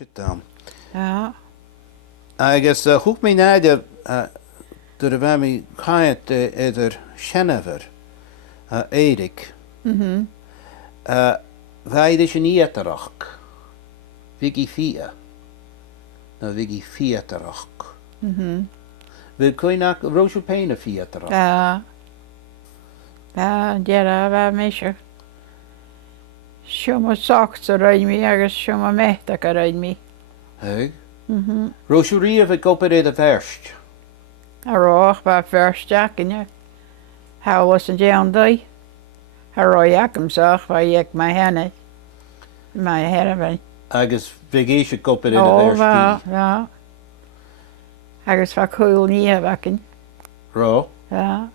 Sit down. Ja. Agus thug mí náidir dur a bheith mí caiint idir Shennever, Éiric. Bheid is an íatarach. Vigi fia. Na vigi fiatarach. Bhfuil coinach Roisiú Péine fiatarach. Ja. Ja, dera bheith méisir. Siúma socht a roiid mí agus siúma mechtach a roiid mí. Heig? Roisiú riamh ag gopur éad a bherst. A roch bheith versteach inne. How was an dean dai? A roi acamsach bheith ag my henne. My henne bheith. Agus bhígéis ag gopur éad a Oh, bherst. ja. Agus bheith cúil ní a bhecin. Rá? Ja.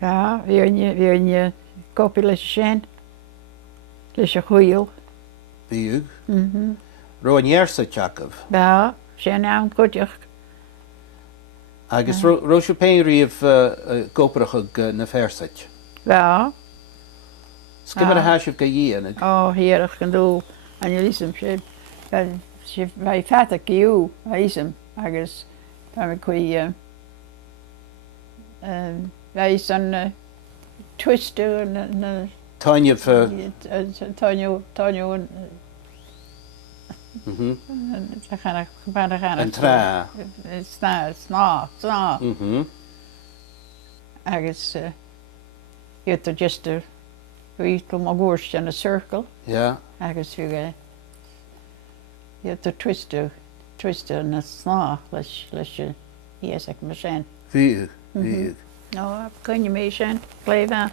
Ja, bhíonne coppi leis sin. Leis a chuil. Bhíug? Rá an dhearsa teacamh. Ja, sin an goideach. Agus Roisiú Péine riamh gopurach ag na fersait. Ja. Skimmer a háisih go dhéana. Oh, hierach gan dúl. An je lísam sin. Si bheith fetach giú a ísam agus bheith chuí bheith an twistú na Táineh Táinú an trá. sná agus iad just bhí go má gúirst in a circle Ja. agus bhí iad twistú na sná leis íasach mar sin. Bhíug. Bhíug. No, cynne mé sin, léimhe.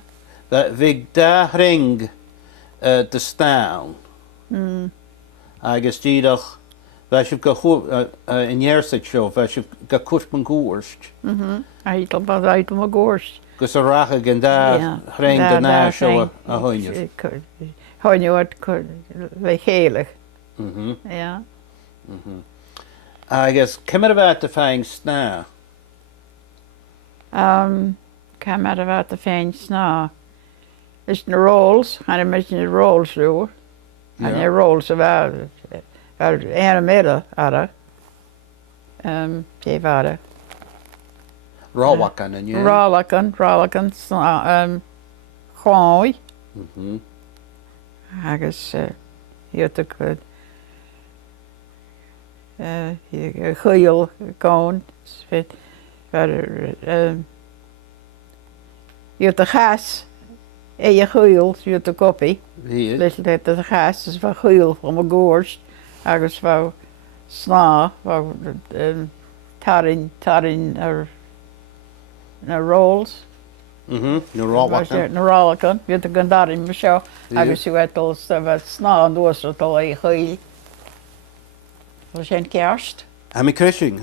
Bhíg dá ring de stán. Agus díadach bheith sibh go in dhearsaigh seo, bheith sibh go cuirpan gúirst. Eitel bad eitel a gúirst. Gus a racha gan dá ring de ná seo a hoinir. Hoinir bheith chéalach. Ja. Agus cimar a bheith a féin sná. Cam ar a bheit a féin sná. Is na rolls, and I mentioned the rolls through. And the rolls about a middle ara. Té vara. Ráhacan in you. Rálacan sná cháí. Agus hiúta chud chuil gáin fit hiúta chas é a chuil hiúta copi. Leis le a chas is bheit chuil am a gúirst agus bheit sná tarin ar na rolls. Na ráhacan. Na rálacan, hiúta gandarin me seo agus si bheittal bheit sná an dúsratá é chuil. Tá sin cearst. Ha mi crushing.